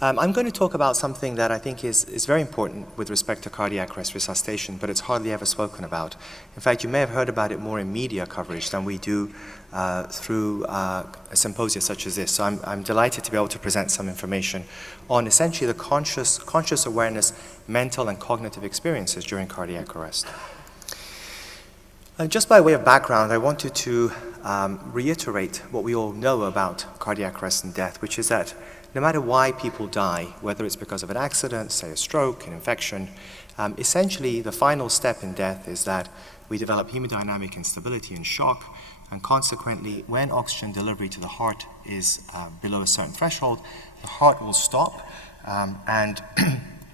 I'm going to talk about something that I think is very important with respect to cardiac arrest resuscitation, but it's hardly ever spoken about. In fact, you may have heard about it more in media coverage than we do through a symposia such as this. So I'm delighted to be able to present some information on essentially the conscious awareness, mental and cognitive experiences during cardiac arrest. Just by way of background, I wanted to reiterate what we all know about cardiac arrest and death, which is that no matter why people die, whether it's because of an accident, say a stroke, an infection, essentially the final step in death is that we develop hemodynamic instability and shock, and consequently, when oxygen delivery to the heart is below a certain threshold, the heart will stop and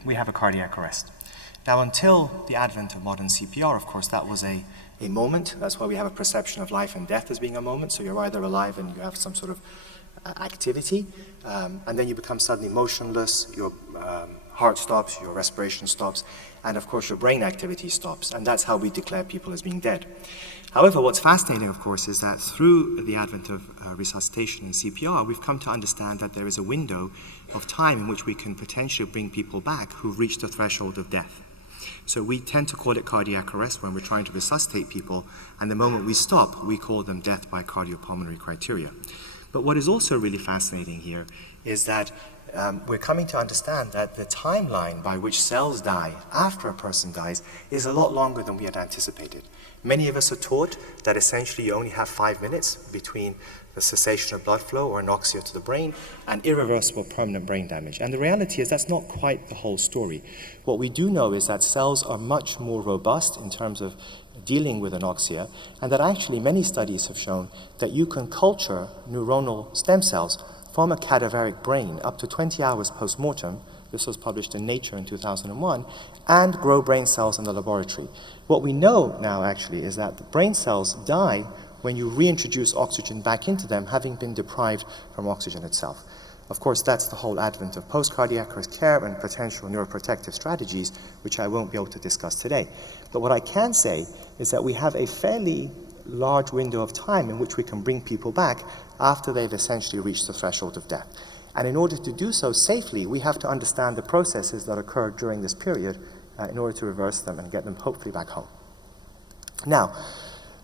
we have a cardiac arrest. Now, until the advent of modern CPR, of course, that was a moment. That's why we have a perception of life and death as being a moment. So you're either alive and you have some sort of activity, and then you become suddenly motionless, your heart stops, your respiration stops, and of course your brain activity stops, and that's how we declare people as being dead. However, what's fascinating, of course, is that through the advent of resuscitation and CPR, we've come to understand that there is a window of time in which we can potentially bring people back who've reached the threshold of death. So we tend to call it cardiac arrest when we're trying to resuscitate people, and the moment we stop, we call them death by cardiopulmonary criteria. But what is also really fascinating here is that we're coming to understand that the timeline by which cells die after a person dies is a lot longer than we had anticipated. Many of us are taught that essentially you only have 5 minutes between the cessation of blood flow or anoxia to the brain and irreversible permanent brain damage. And the reality is that's not quite the whole story. What we do know is that cells are much more robust in terms of dealing with anoxia, and that actually many studies have shown that you can culture neuronal stem cells from a cadaveric brain up to 20 hours post-mortem. This was published in Nature in 2001, and grow brain cells in the laboratory. What we know now actually is that the brain cells die when you reintroduce oxygen back into them, having been deprived from oxygen itself. Of course, that's the whole advent of post-cardiac arrest care and potential neuroprotective strategies, which I won't be able to discuss today. But what I can say is that we have a fairly large window of time in which we can bring people back after they've essentially reached the threshold of death. And in order to do so safely, we have to understand the processes that occur during this period in order to reverse them and get them hopefully back home. Now,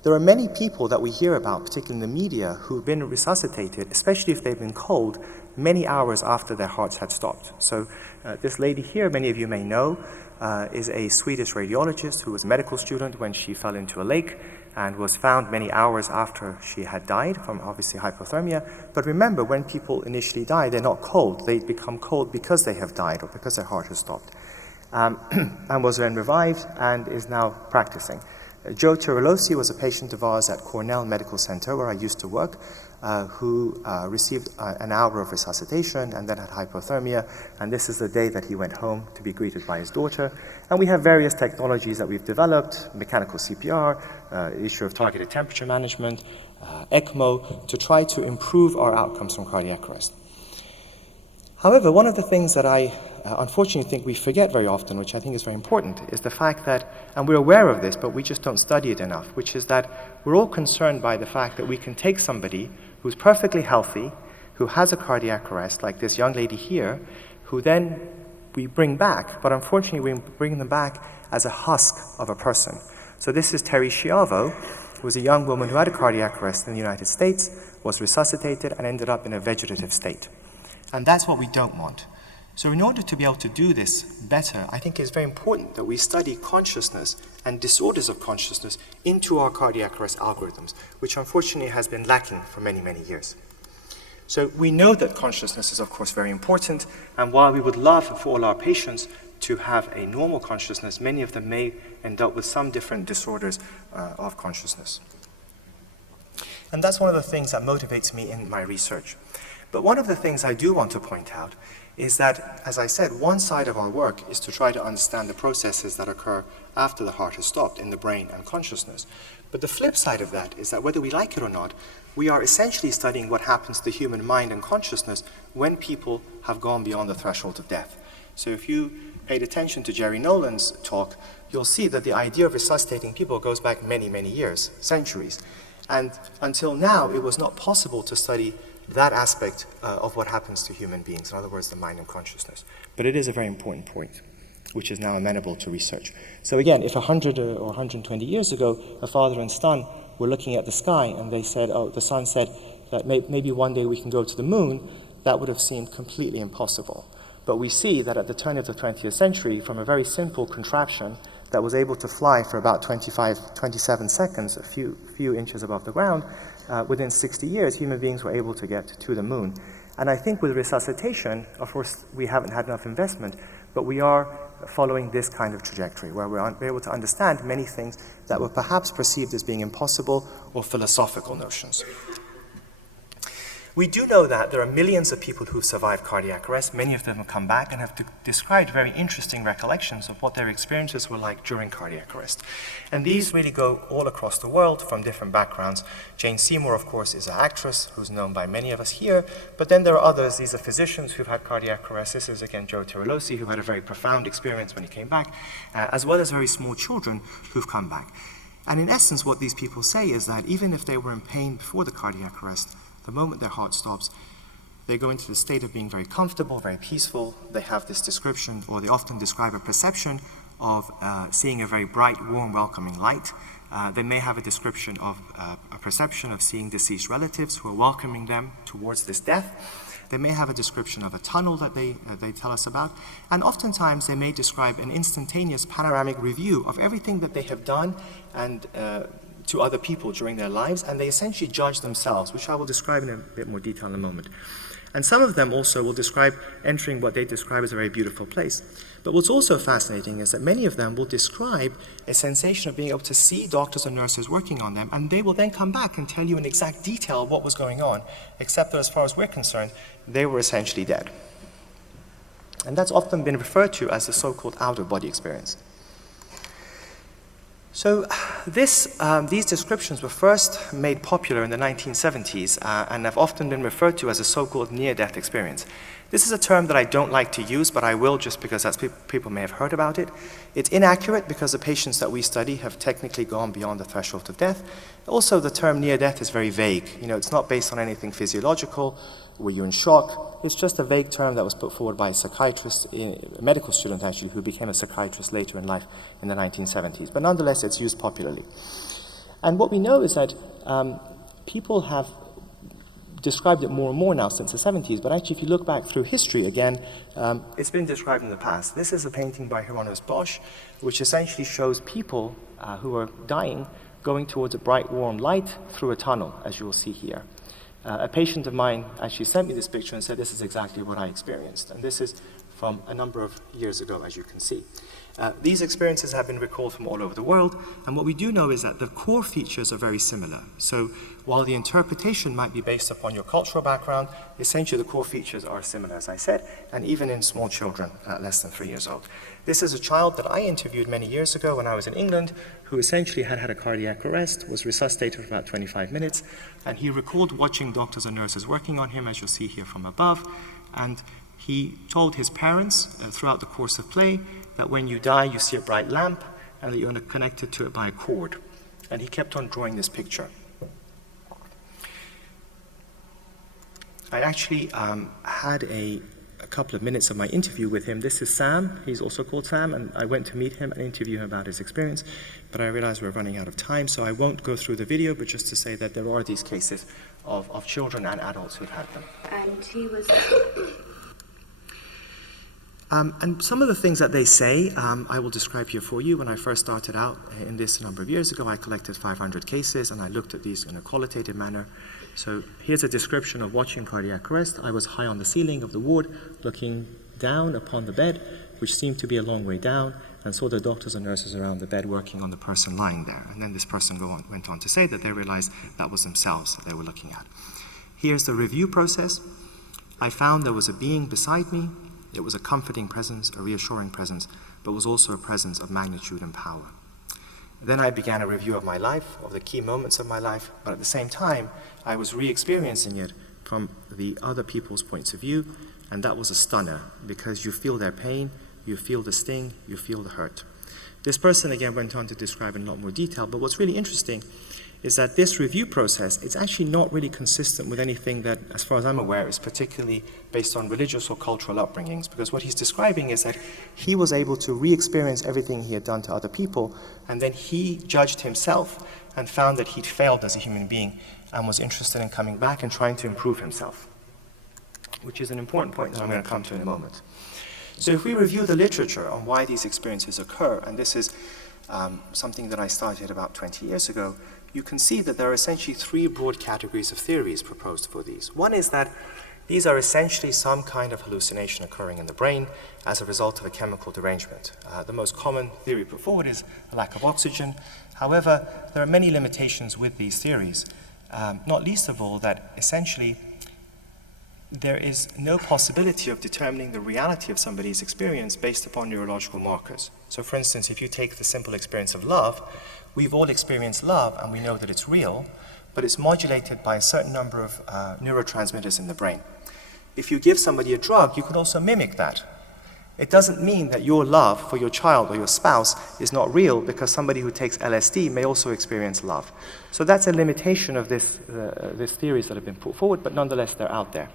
there are many people that we hear about, particularly in the media, who've been resuscitated, especially if they've been cold, many hours after their hearts had stopped. So this lady here, many of you may know, is a Swedish radiologist who was a medical student when she fell into a lake and was found many hours after she had died from obviously hypothermia. But remember, when people initially die, they're not cold. They become cold because they have died or because their heart has stopped. And was then revived and is now practicing. Joe Tirolosi was a patient of ours at Cornell Medical Center, where I used to work, who received an hour of resuscitation and then had hypothermia, and this is the day that he went home to be greeted by his daughter. And we have various technologies that we've developed, mechanical CPR, issue of targeted temperature management, ECMO, to try to improve our outcomes from cardiac arrest. However, one of the things that I unfortunately think we forget very often, which I think is very important, is the fact that, and we're aware of this, but we just don't study it enough, which is that we're all concerned by the fact that we can take somebody who's perfectly healthy, who has a cardiac arrest, like this young lady here, who then we bring back, but unfortunately we bring them back as a husk of a person. So this is Terry Schiavo, who was a young woman who had a cardiac arrest in the United States, was resuscitated, and ended up in a vegetative state. And that's what we don't want. So in order to be able to do this better, I think it's very important that we study consciousness and disorders of consciousness into our cardiac arrest algorithms, which unfortunately has been lacking for many, many years. So we know that consciousness is of course very important, and while we would love for all our patients to have a normal consciousness, many of them may end up with some different disorders of consciousness. And that's one of the things that motivates me in my research. But one of the things I do want to point out is that, as I said, one side of our work is to try to understand the processes that occur after the heart has stopped in the brain and consciousness. But the flip side of that is that whether we like it or not, we are essentially studying what happens to the human mind and consciousness when people have gone beyond the threshold of death. So if you paid attention to Jerry Nolan's talk, you'll see that the idea of resuscitating people goes back many, many years, centuries. And until now, it was not possible to study that aspect of what happens to human beings, in other words, the mind and consciousness. But it is a very important point, which is now amenable to research. So again, if 100 or 120 years ago, a father and son were looking at the sky and they said, oh, the son said that maybe one day we can go to the moon, that would have seemed completely impossible. But we see that at the turn of the 20th century, from a very simple contraption that was able to fly for about 27 seconds, a few inches above the ground, within 60 years, human beings were able to get to the moon. And I think with resuscitation, of course, we haven't had enough investment, but we are following this kind of trajectory, where we're able to understand many things that were perhaps perceived as being impossible or philosophical notions. We do know that there are millions of people who've survived cardiac arrest. Many of them have come back and have described very interesting recollections of what their experiences were like during cardiac arrest. And these really go all across the world from different backgrounds. Jane Seymour, of course, is an actress who's known by many of us here, but then there are others. These are physicians who've had cardiac arrest. This is, again, Joe Tirolosi, who had a very profound experience when he came back, as well as very small children who've come back. And in essence, what these people say is that even if they were in pain before the cardiac arrest, the moment their heart stops, they go into the state of being very comfortable, very peaceful. They have this description, or they often describe a perception of seeing a very bright, warm, welcoming light. They may have a description of a perception of seeing deceased relatives who are welcoming them towards this death. They may have a description of a tunnel that they tell us about. And oftentimes they may describe an instantaneous panoramic review of everything that they have done and to other people during their lives, and they essentially judge themselves, which I will describe in a bit more detail in a moment. And some of them also will describe entering what they describe as a very beautiful place. But what's also fascinating is that many of them will describe a sensation of being able to see doctors and nurses working on them, and they will then come back and tell you in exact detail what was going on, except that as far as we're concerned, they were essentially dead. And that's often been referred to as the so-called out-of-body experience. So these descriptions were first made popular in the 1970s and have often been referred to as a so-called near-death experience. This is a term that I don't like to use, but I will just because that's people may have heard about it. It's inaccurate because the patients that we study have technically gone beyond the threshold of death. Also, the term near-death is very vague. You know, it's not based on anything physiological. Were you in shock? It's just a vague term that was put forward by a psychiatrist, a medical student actually, who became a psychiatrist later in life in the 1970s. But nonetheless, it's used popularly. And what we know is that people have described it more and more now since the 70s, but actually if you look back through history again, it's been described in the past. This is a painting by Hieronymus Bosch, which essentially shows people who are dying going towards a bright, warm light through a tunnel, as you will see here. A patient of mine actually sent me this picture and said, this is exactly what I experienced. And this is from a number of years ago, as you can see. These experiences have been recalled from all over the world, and what we do know is that the core features are very similar. So while the interpretation might be based upon your cultural background, essentially the core features are similar, as I said, and even in small children, less than 3 years old. This is a child that I interviewed many years ago when I was in England, who essentially had had a cardiac arrest, was resuscitated for about 25 minutes, and he recalled watching doctors and nurses working on him, as you'll see here from above, and he told his parents throughout the course of play that when you die, you see a bright lamp and that you're connected to it by a cord. And he kept on drawing this picture. I actually had a couple of minutes of my interview with him. This is Sam. He's also called Sam, and I went to meet him and interview him about his experience, but I realized we're running out of time, so I won't go through the video, but just to say that there are these cases of children and adults who've had them. And he was... And some of the things that they say, I will describe here for you. When I first started out in this a number of years ago, I collected 500 cases, and I looked at these in a qualitative manner. So here's a description of watching cardiac arrest. I was high on the ceiling of the ward, looking down upon the bed, which seemed to be a long way down, and saw the doctors and nurses around the bed working on the person lying there. And then this person went on to say that they realized that was themselves that they were looking at. Here's the review process. I found there was a being beside me. It was a comforting presence, a reassuring presence, but was also a presence of magnitude and power. Then I began a review of my life, of the key moments of my life, but at the same time, I was re-experiencing it from the other people's points of view, and that was a stunner, because you feel their pain, you feel the sting, you feel the hurt. This person again went on to describe in a lot more detail, but what's really interesting is that this review process is actually not really consistent with anything that, as far as I'm aware, is particularly based on religious or cultural upbringings, because what he's describing is that he was able to re-experience everything he had done to other people, and then he judged himself and found that he'd failed as a human being and was interested in coming back and trying to improve himself, which is an important point that I'm going to come to in a moment. So if we review the literature on why these experiences occur, and this is something that I started about 20 years ago, you can see that there are essentially three broad categories of theories proposed for these. One is that these are essentially some kind of hallucination occurring in the brain as a result of a chemical derangement. The most common theory put forward is a lack of oxygen. However, there are many limitations with these theories, not least of all that essentially there is no possibility of determining the reality of somebody's experience based upon neurological markers. So for instance, if you take the simple experience of love, we've all experienced love and we know that it's real, but it's modulated by a certain number of neurotransmitters in the brain. If you give somebody a drug, you could also mimic that. It doesn't mean that your love for your child or your spouse is not real, because somebody who takes LSD may also experience love. So that's a limitation of these theories that have been put forward, but nonetheless they're out there.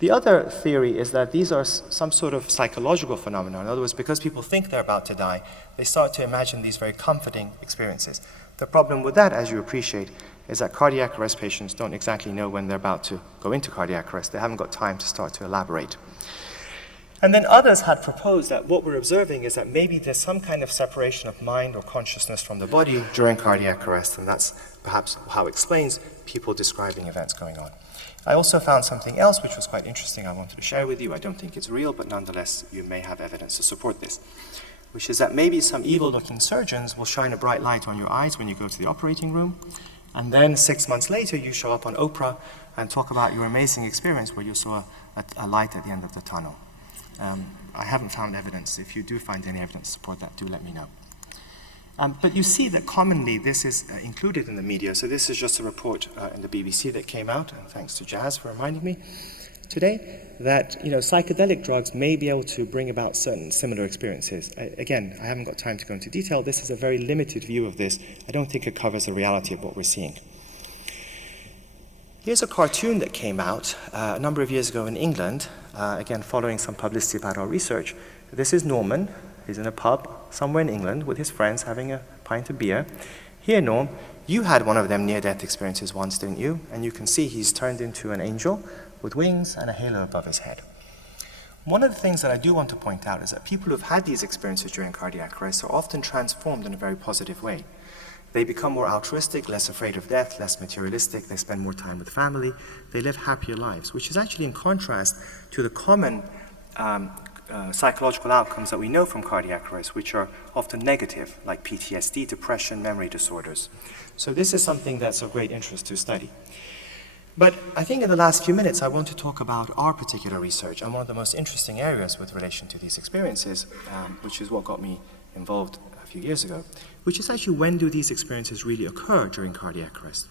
The other theory is that these are some sort of psychological phenomenon. In other words, because people think they're about to die, they start to imagine these very comforting experiences. The problem with that, as you appreciate, is that cardiac arrest patients don't exactly know when they're about to go into cardiac arrest. They haven't got time to start to elaborate. And then others had proposed that what we're observing is that maybe there's some kind of separation of mind or consciousness from the body during cardiac arrest, and that's perhaps how it explains people describing events going on. I also found something else which was quite interesting I wanted to share with you. I don't think it's real, but nonetheless you may have evidence to support this, which is that maybe some evil-looking surgeons will shine a bright light on your eyes when you go to the operating room, and then 6 months later you show up on Oprah and talk about your amazing experience where you saw a light at the end of the tunnel. I haven't found evidence. If you do find any evidence to support that, do let me know. But you see that commonly this is included in the media. So this is just a report in the BBC that came out, and thanks to Jazz for reminding me today, that psychedelic drugs may be able to bring about certain similar experiences. Again, I haven't got time to go into detail. This is a very limited view of this. I don't think it covers the reality of what we're seeing. Here's a cartoon that came out a number of years ago in England, again following some publicity about our research. This is Norman. He's in a pub somewhere in England with his friends having a pint of beer. Here, Norm, you had one of them near-death experiences once, didn't you? And you can see he's turned into an angel with wings and a halo above his head. One of the things that I do want to point out is that people who've had these experiences during cardiac arrest are often transformed in a very positive way. They become more altruistic, less afraid of death, less materialistic, they spend more time with family, they live happier lives, which is actually in contrast to the common psychological outcomes that we know from cardiac arrest, which are often negative, like PTSD, depression, memory disorders. So this is something that's of great interest to study. But I think in the last few minutes I want to talk about our particular research and one of the most interesting areas with relation to these experiences, which is what got me involved a few years ago, which is actually when do these experiences really occur during cardiac arrest.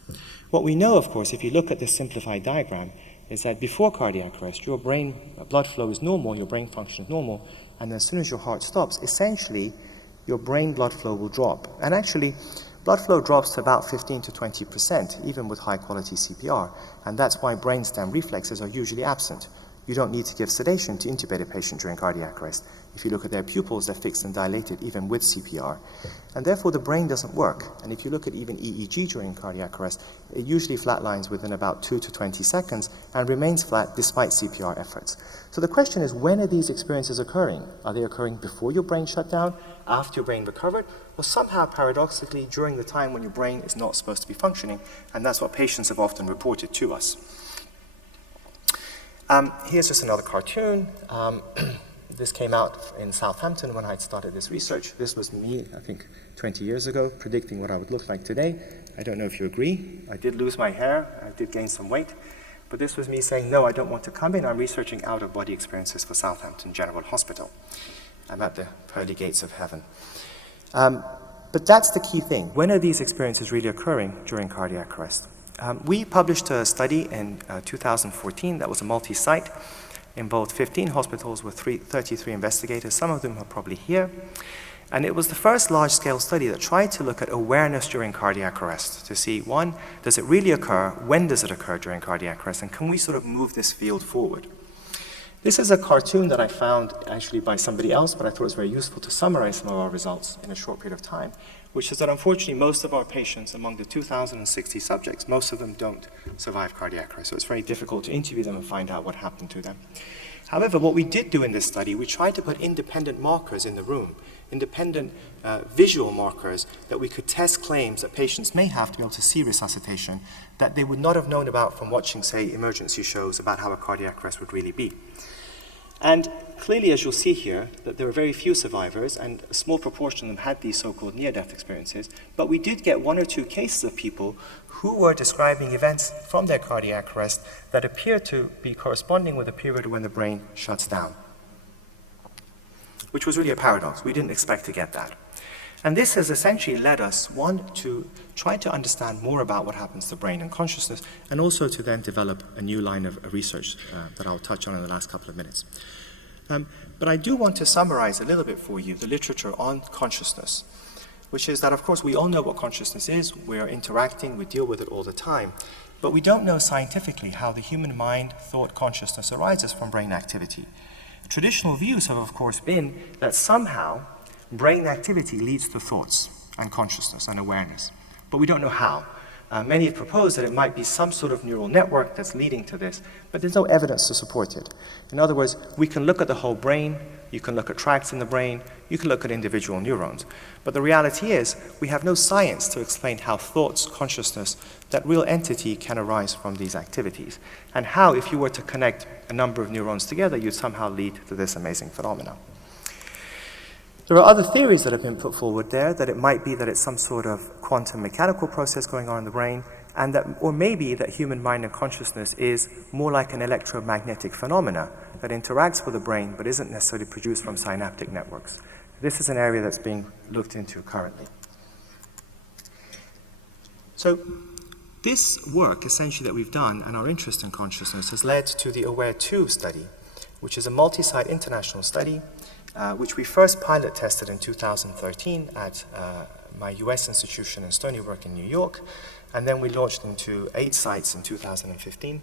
What we know, of course, if you look at this simplified diagram, is that before cardiac arrest, your brain blood flow is normal, your brain function is normal, and as soon as your heart stops, essentially, your brain blood flow will drop. And actually, blood flow drops to about 15 to 20%, even with high-quality CPR, and that's why brainstem reflexes are usually absent. You don't need to give sedation to intubate a patient during cardiac arrest. If you look at their pupils, they're fixed and dilated even with CPR. And therefore, the brain doesn't work. And if you look at even EEG during cardiac arrest, it usually flatlines within about 2 to 20 seconds and remains flat despite CPR efforts. So the question is, when are these experiences occurring? Are they occurring before your brain shut down, after your brain recovered, or somehow paradoxically during the time when your brain is not supposed to be functioning? And that's what patients have often reported to us. Here's just another cartoon. This came out in Southampton when I started this research. This was me, I think, 20 years ago, predicting what I would look like today. I don't know if you agree. I did lose my hair. I did gain some weight. But this was me saying, no, I don't want to come in. I'm researching out-of-body experiences for Southampton General Hospital. I'm at the pearly gates of heaven. But that's the key thing. When are these experiences really occurring during cardiac arrest? We published a study in 2014 that was a multi-site in both 15 hospitals with 33 investigators. Some of them are probably here. And it was the first large-scale study that tried to look at awareness during cardiac arrest to see, one, does it really occur? When does it occur during cardiac arrest? And can we sort of move this field forward? This is a cartoon that I found actually by somebody else, but I thought it was very useful to summarize some of our results in a short period of time, which is that unfortunately most of our patients, among the 2,060 subjects, most of them don't survive cardiac arrest. So it's very difficult to interview them and find out what happened to them. However, what we did do in this study, we tried to put independent markers in the room, independent visual markers that we could test claims that patients may have to be able to see resuscitation that they would not have known about from watching, say, emergency shows about how a cardiac arrest would really be. And clearly, as you'll see here, that there are very few survivors, and a small proportion of them had these so-called near-death experiences, but we did get 1 or 2 cases of people who were describing events from their cardiac arrest that appeared to be corresponding with a period when the brain shuts down, which was really a paradox. We didn't expect to get that. And this has essentially led us, one, to try to understand more about what happens to brain and consciousness, and also to then develop a new line of research that I'll touch on in the last couple of minutes. But I do want to summarize a little bit for you the literature on consciousness, which is that, of course, we all know what consciousness is. We are interacting, we deal with it all the time, but we don't know scientifically how the human mind, thought, consciousness arises from brain activity. Traditional views have, of course, been that somehow brain activity leads to thoughts and consciousness and awareness, but we don't know how. Many have proposed that it might be some sort of neural network that's leading to this, but there's no evidence to support it. In other words, we can look at the whole brain, you can look at tracts in the brain, you can look at individual neurons, but the reality is we have no science to explain how thoughts, consciousness, that real entity can arise from these activities, and how, if you were to connect a number of neurons together, you'd somehow lead to this amazing phenomenon. There are other theories that have been put forward there, that it might be that it's some sort of quantum mechanical process going on in the brain, and that, or maybe that human mind and consciousness is more like an electromagnetic phenomena that interacts with the brain but isn't necessarily produced from synaptic networks. This is an area that's being looked into currently. So this work, essentially, that we've done and our interest in consciousness has led to the AWARE-2 study, which is a multi-site international study which we first pilot tested in 2013 at my US institution in Stony Brook in New York, and then we launched into 8 sites in 2015,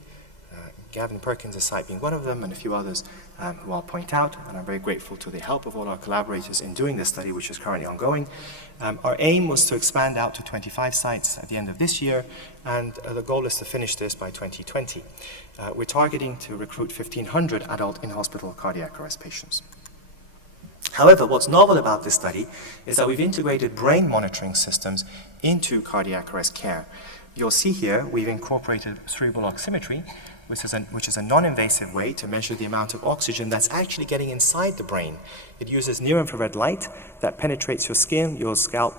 Gavin Perkins' site being one of them, and a few others who I'll point out, and I'm very grateful to the help of all our collaborators in doing this study, which is currently ongoing. Our aim was to expand out to 25 sites at the end of this year, and the goal is to finish this by 2020. We're targeting to recruit 1,500 adult in-hospital cardiac arrest patients. However, what's novel about this study is that we've integrated brain monitoring systems into cardiac arrest care. You'll see here we've incorporated cerebral oximetry, which is a non-invasive way to measure the amount of oxygen that's actually getting inside the brain. It uses near-infrared light that penetrates your skin, your scalp,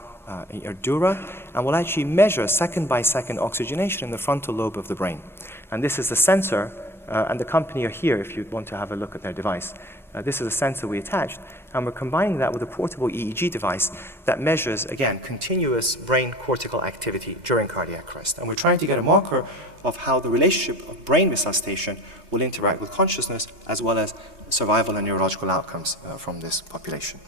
your dura, and will actually measure second-by-second oxygenation in the frontal lobe of the brain. And this is a sensor, and the company are here if you want to have a look at their device. This is a sensor we attached, and we're combining that with a portable EEG device that measures, again, continuous brain cortical activity during cardiac arrest. And we're trying to get a marker of how the relationship of brain resuscitation will interact with consciousness, as well as survival and neurological outcomes from this population.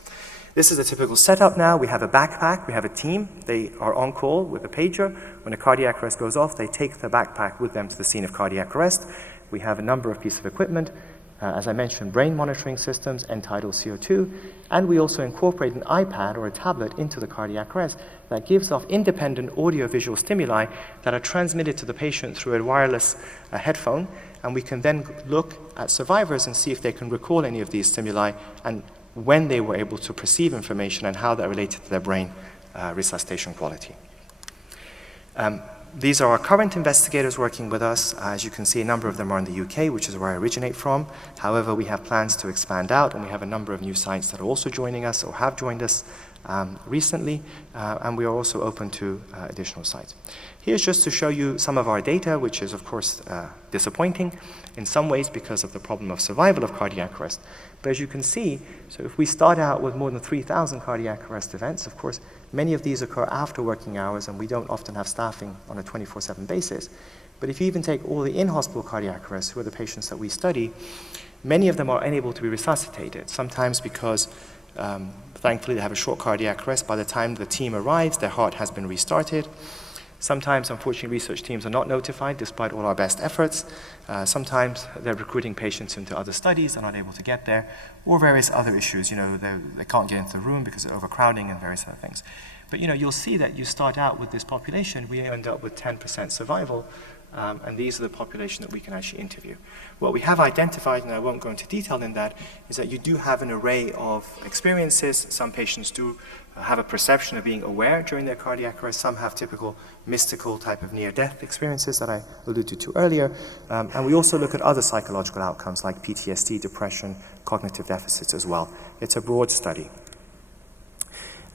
This is a typical setup now. We have a backpack, we have a team. They are on call with a pager. When a cardiac arrest goes off, they take the backpack with them to the scene of cardiac arrest. We have a number of pieces of equipment. As I mentioned, brain monitoring systems, end-tidal CO2, and we also incorporate an iPad or a tablet into the cardiac arrest that gives off independent audio-visual stimuli that are transmitted to the patient through a wireless headphone, and we can then look at survivors and see if they can recall any of these stimuli and when they were able to perceive information and how that related to their brain resuscitation quality. These are our current investigators working with us. As you can see, a number of them are in the UK, which is where I originate from. However, we have plans to expand out, and we have a number of new sites that are also joining us or have joined us recently, and we are also open to additional sites. Here's just to show you some of our data, which is, of course, disappointing in some ways because of the problem of survival of cardiac arrest. But as you can see, so if we start out with more than 3,000 cardiac arrest events, of course, many of these occur after working hours, and we don't often have staffing on a 24/7 basis. But if you even take all the in-hospital cardiac arrests, who are the patients that we study, many of them are unable to be resuscitated, sometimes because Thankfully, they have a short cardiac arrest. By the time the team arrives, their heart has been restarted. Sometimes, unfortunately, research teams are not notified despite all our best efforts. Sometimes they're recruiting patients into other studies, they're not able to get there, or various other issues. They can't get into the room because of overcrowding and various other things. But you'll see that you start out with this population, we end up with 10% survival, and these are the population that we can actually interview. What we have identified, and I won't go into detail in that, is that you do have an array of experiences. Some patients do have a perception of being aware during their cardiac arrest. Some have typical mystical type of near-death experiences that I alluded to earlier. And we also look at other psychological outcomes like PTSD, depression, cognitive deficits as well. It's a broad study.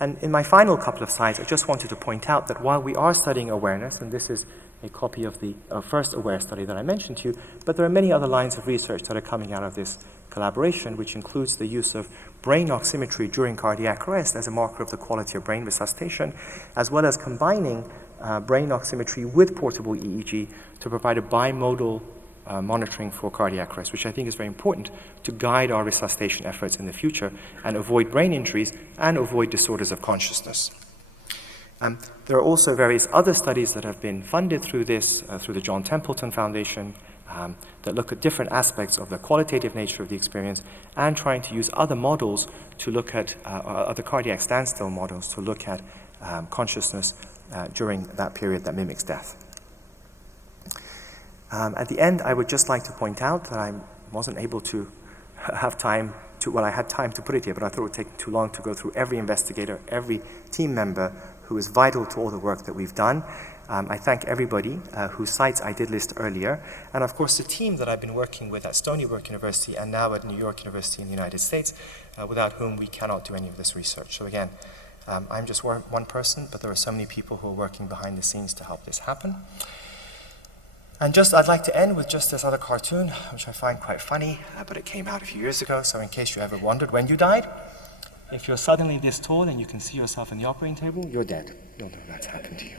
And in my final couple of slides, I just wanted to point out that while we are studying awareness, and this is a copy of the first AWARE study that I mentioned to you, but there are many other lines of research that are coming out of this collaboration, which includes the use of brain oximetry during cardiac arrest as a marker of the quality of brain resuscitation, as well as combining brain oximetry with portable EEG to provide a bimodal monitoring for cardiac arrest, which I think is very important to guide our resuscitation efforts in the future and avoid brain injuries and avoid disorders of consciousness. There are also various other studies that have been funded through this, through the John Templeton Foundation, that look at different aspects of the qualitative nature of the experience and trying to use other models to look at, other cardiac standstill models to look at consciousness during that period that mimics death. At the end, I would just like to point out that I wasn't able to have time to, well, I had time to put it here, but I thought it would take too long to go through every investigator, every team member who is vital to all the work that we've done. I thank everybody whose sites I did list earlier, and of course the team that I've been working with at Stony Brook University and now at New York University in the United States, without whom we cannot do any of this research. So again, I'm just one person, but there are so many people who are working behind the scenes to help this happen. And just, I'd like to end with just this other cartoon, which I find quite funny, but it came out a few years ago, so in case you ever wondered when you died, if you're suddenly this tall and you can see yourself in the operating table, you're dead. You'll know that's happened to you.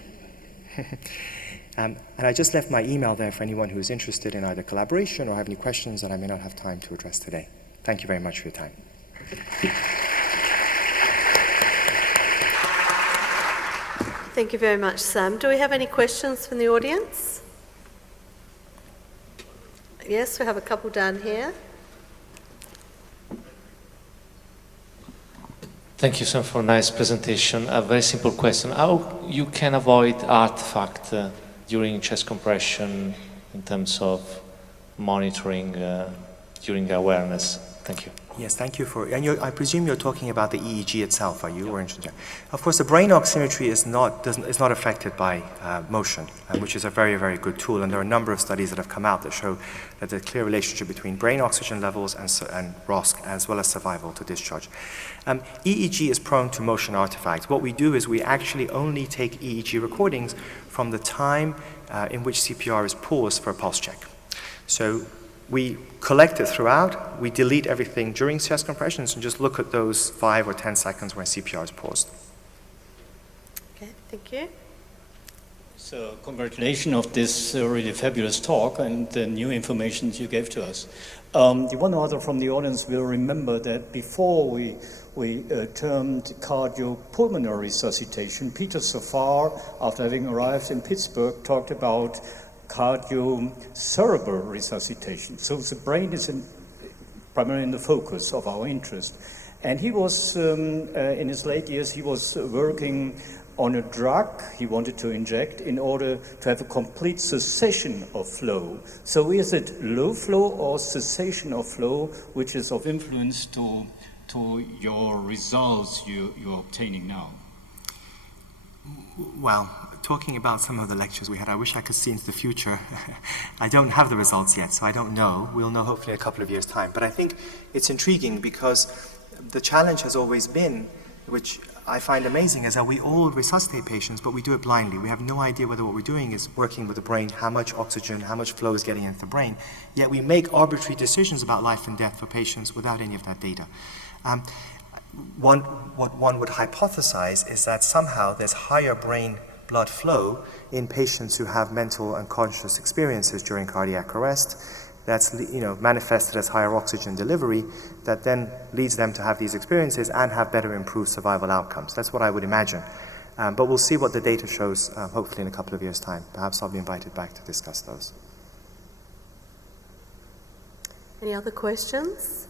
And I just left my email there for anyone who is interested in either collaboration or have any questions that I may not have time to address today. Thank you very much for your time. Thank you very much, Sam. Do we have any questions from the audience? Yes, we have a couple down here. Thank you, Sam, for a nice presentation. A very simple question. How you can avoid artifact during chest compression in terms of monitoring during awareness? Thank you. Yes, thank you for, and I presume you're talking about the EEG itself, are you? Or interested? Of course, the brain oximetry is not affected by motion, which is a very, very good tool, and there are a number of studies that have come out that show that there's a clear relationship between brain oxygen levels and ROSC, as well as survival to discharge. EEG is prone to motion artifacts. What we do is we actually only take EEG recordings from the time in which CPR is paused for a pulse check. So we collect it throughout, we delete everything during chest compressions and just look at those 5 or 10 seconds when CPR is paused. Okay, thank you. So congratulations of this really fabulous talk and the new information you gave to us. The one or other from the audience will remember that before we termed cardiopulmonary resuscitation, Peter Safar, after having arrived in Pittsburgh, talked about cardiocerebral resuscitation. So the brain is primarily in the focus of our interest. And he was, in his late years, he was working on a drug he wanted to inject in order to have a complete cessation of flow. So is it low flow or cessation of flow which is of influence to your results you're obtaining now? Well, talking about some of the lectures we had, I wish I could see into the future. I don't have the results yet, so I don't know. We'll know hopefully in a couple of years' time. But I think it's intriguing because the challenge has always been, which I find amazing, is that we all resuscitate patients, but we do it blindly. We have no idea whether what we're doing is working with the brain, how much oxygen, how much flow is getting into the brain. Yet we make arbitrary decisions about life and death for patients without any of that data. What one would hypothesize is that somehow there's higher brain blood flow in patients who have mental and conscious experiences during cardiac arrest, that's manifested as higher oxygen delivery that then leads them to have these experiences and have better improved survival outcomes. That's what I would imagine. But we'll see what the data shows, hopefully in a couple of years' time. Perhaps I'll be invited back to discuss those. Any other questions?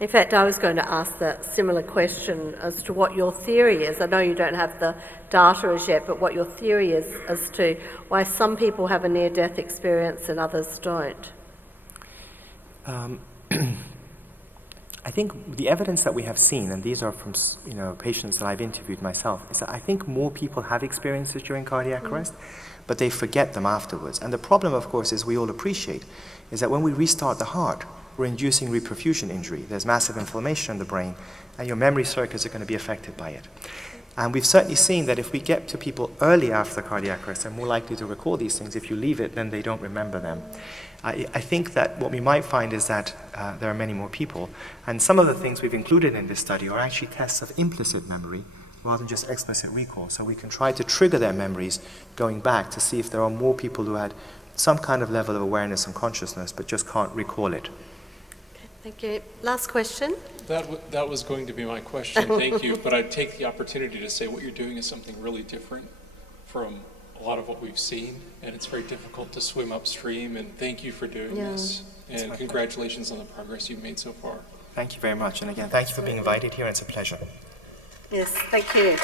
In fact, I was going to ask that similar question as to what your theory is. I know you don't have the data as yet, but what your theory is as to why some people have a near-death experience and others don't. I think the evidence that we have seen, and these are from patients that I've interviewed myself, is that I think more people have experiences during cardiac arrest, but they forget them afterwards. And the problem, of course, is we all appreciate, is that when we restart the heart, we're inducing reperfusion injury. There's massive inflammation in the brain, and your memory circuits are going to be affected by it. And we've certainly seen that if we get to people early after cardiac arrest, they're more likely to recall these things. If you leave it, then they don't remember them. I think that what we might find is that there are many more people, and some of the things we've included in this study are actually tests of implicit memory rather than just explicit recall. So we can try to trigger their memories going back to see if there are more people who had some kind of level of awareness and consciousness but just can't recall it. Thank you. Last question. That was going to be my question, thank you. But I'd take the opportunity to say what you're doing is something really different from a lot of what we've seen, and it's very difficult to swim upstream, and thank you for doing this. And congratulations on the progress you've made so far. Thank you very much. And again, thank you for being invited here. It's a pleasure. Yes, thank you.